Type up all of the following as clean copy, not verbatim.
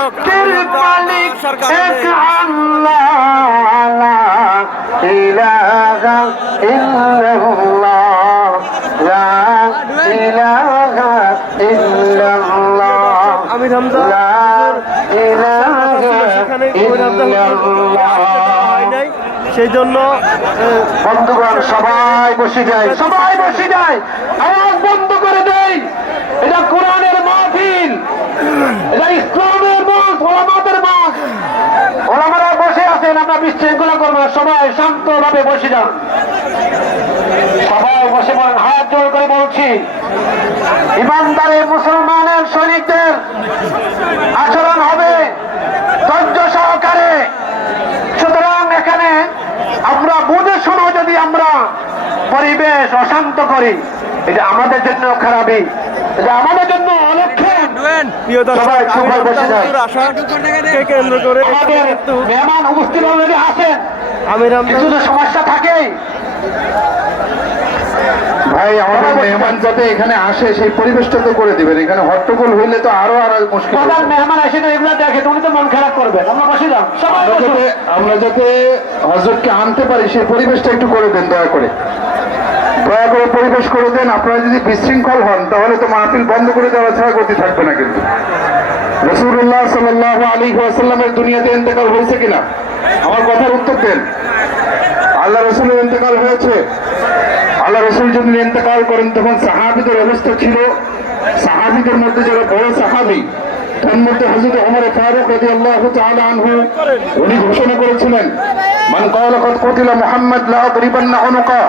মালিক এক আল্লাহ, লা ইলাহা ইল্লাল্লাহ, লা ইলাহা ইল্লাল্লাহ, লা ইলাহা ইল্লাল্লাহ। সেই জন্য বন্ধুগণ সবাই বসে যায়, সবাই বসে যায়, আওয়াজ বন্ধ করে দেয়। এটা কোরআনের মাহফিল, এটা ইসলামের মাস, ওলামাদের মাস। ওলামারা বসে আছেন, আমরা বিশৃঙ্খলা করবো না, সবাই শান্তভাবে বসে যান, সবাই বসে পড়েন। হাত জোর করে বলছি, ইমানদারে মুসলমানের সৈনিকদের আচরণ হবে ধৈর্য সহকারে। সুতরাং এখানে আমরা বুঝে শুনো যদি আমরা পরিবেশ অশান্ত করি, এটা আমাদের জন্য খারাপই, এটা আমাদের জন্য অলক্ষণ। সবাই চুপ হয়ে বসে যায়। কেন্দ্র করে আমাদের মেহমান উপস্থিত অলরেডি আসেন, কিছু তো সমস্যা থাকেই। ভাই আমাদের মেহমান যাতে এখানে আসে সেই পরিবেশটা তো করে দিবেন। এখানে হট্টগোল হইলে তো আরো মুশকিল। প্রধান মেহমান এসে তো এগুলো দেখে, উনি তো মন খারাপ করবেন। আমরা বসে যান, সবাই আমরা যাতে হযরতকে আনতে পারি সেই পরিবেশটা একটু করে দেন, দয়া করে দয়া করে পরিবেশ করে দেন। আপনারা যদি বিশৃঙ্খল হন তাহলে তো মাহফিল বন্ধ করে দেওয়া ছাড়া গতি থাকবে না। কিন্তু রাসূলুল্লাহ সাল্লাল্লাহু আলাইহি ওয়াসাল্লামের দুনিয়াতে ইন্তেকাল হয়েছে কিনা আমার কথার উত্তর দেন। আল্লাহ রাসূলের ইন্তেকাল হয়েছে। আল্লাহ রাসূল যখন ইন্তেকাল করেন তখন সাহাবীদের অবস্থা ছিল, সাহাবীদের মধ্যে যারা বড় সাহাবী তার মধ্যে হযরত ওমর ফারুক রাদিয়াল্লাহু তাআলা আনহু উনি ঘোষণা করেছিলেন, মান ক্বালা ক্বাদ কুতিলা মুহাম্মাদ লা আদরিবান্না উনুকা,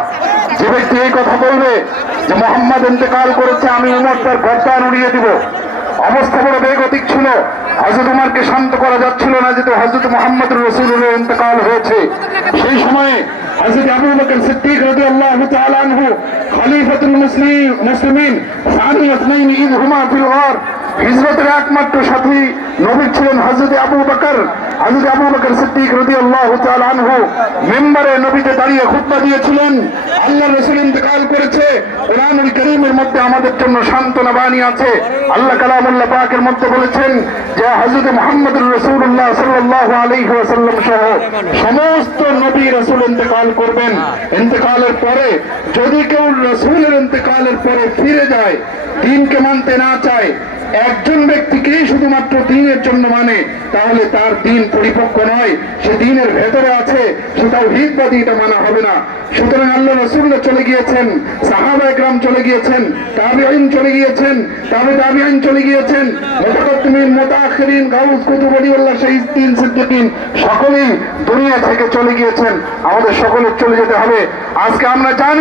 যে ব্যক্তি এই কথা বলবে যে মুহাম্মদ ইন্তেকাল করেছে আমি উমর তার গর্দান উড়িয়ে দিব। অবস্থা বড় বেগতিক ছিল, হযরত উমরকে শান্ত করা যাচ্ছিল না, যেহেতু হযরত মুহাম্মদ রাসূলুল্লাহর ইন্তেকাল হয়েছে। সেই সময়ে হযরত আবু বকর সিদ্দিক রাদিয়াল্লাহু তাআলা আনহু খলিফাতুল মুসলিমিন সানি ইসনাইন ইদ হুমা ফিল গার, হিজরতের একমাত্র সাথী নবী ছিলেন হযরত আবু বকর। হযরত আবু বকর সিদ্দিক রাদিয়াল্লাহু তাআলা আনহু মিম্বরে নবীতে দাঁড়িয়ে খুতবা দিয়েছিলেন, আল্লাহর রাসূল ইন্তেকাল করেছে। কুরআনুল কারীমের মধ্যে আমাদের জন্য সান্ত্বনা বাণী আছে। আল্লাহ কালামুল্লাহ পাকের মধ্যে বলেছেন যে হযরত মুহাম্মদুর রাসূলুল্লাহ সাল্লাল্লাহু আলাইহি ওয়াসাল্লাম সহ সমস্ত নবী রাসূল ইন্তেকাল করবেন। ইন্তেকালের পরে যদি কেউ রাসূলের ইন্তেকালের পরে ফিরে যায়, দ্বীনকে মানতে না চায়, একজন ব্যক্তিকেই শুধুমাত্র দ্বীনের জন্য মানে, তাহলে তার দ্বীন পরিপক্ক নয়, সে দ্বীনের ভেতরে আছে, সে তাওহীদবাদী, এটা মানা হবে না। সুতরাং আল্লাহ রাসূলুল্লাহ চলে গিয়েছেন, সাহাবায়ে কেরাম চলে গিয়েছেন, তাবিঈন চলে গিয়েছেন, তাবিঈন চলে গিয়েছেন, মুতাকাদ্দিমিন মুতাআখিরিন গাউস কুতুব ওয়ালিউল্লাহ শহীদ সিদ্দিকিন সকলেই দুনিয়া থেকে চলে গিয়েছেন। আমাদের সকলের চলে যেতে হবে। আজকে আমরা জানি